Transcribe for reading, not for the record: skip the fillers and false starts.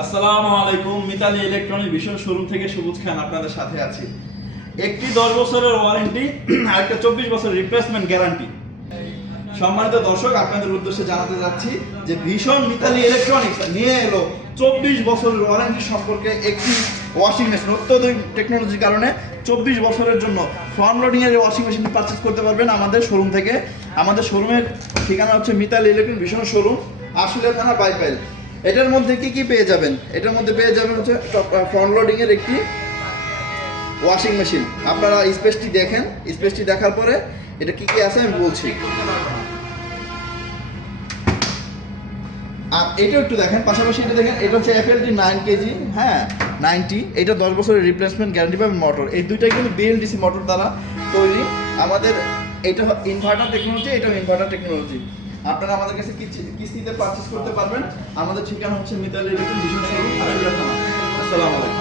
আসসালামু আলাইকুম, মিতালি ইলেকট্রনিক ভীষণ শোরুম থেকে সবুজ খান আপনাদের সাথে আছি। একটি 10 বছরের ওয়ারেন্টি আর একটা 24 বছরের রিপ্লেসমেন্ট গ্যারান্টি। সম্মানিত দর্শক, আপনাদের উদ্দেশ্যে জানাতে যাচ্ছি যে ভীষণ মিতালি ইলেকট্রনিক্স নিয়ে এলো 24 বছরের ওয়ারেন্টি সম্পর্কে একটি ওয়াশিং মেশিন। অত্যাধুনিক টেকনোলজির কারণে 24 বছরের জন্য ফ্রন্ট লোডিং এর ওয়াশিং মেশিন পারচেজ করতে পারবেন আমাদের শোরুম থেকে। আমাদের শোরুমের ঠিকানা হচ্ছে মিতালি ইলেকট্রনিক ভীষণ শোরুম, আশুলিয়া থানা বাইপাইল। এটার মধ্যে কি কি পেয়ে যাবেন? এটার মধ্যে পেয়ে যাবেন হচ্ছে ফ্রন্ট লোডিং এর একটি ওয়াশিং মেশিন। আপনারা স্পেসটি দেখেন, স্পেসটি দেখার পরে এটা কি কি আছে আমি বলছি। আর এটা একটু দেখেন, পাশাপাশি এটা দেখেন, এটা হচ্ছে FLT 9 কেজি, হ্যাঁ 90। এটা 10 বছরের রিপ্লেসমেন্ট গ্যারান্টি পাবেন। মোটর এই দুইটাই কিন্তু BLDC মোটর দ্বারা তৈরি। আমাদের এটা ইনভার্টার টেকনোলজি, এটাও ইনভার্টার টেকনোলজি। আপনারা আমাদের কাছে কিস্তিতে পারচেজ করতে পারবেন। আমাদের ঠিকানা হচ্ছে মিতালি ইলেকট্রনিক ভীষণ শোরুম, আশুলিয়া থানা। আসসালামু আলাইকুম।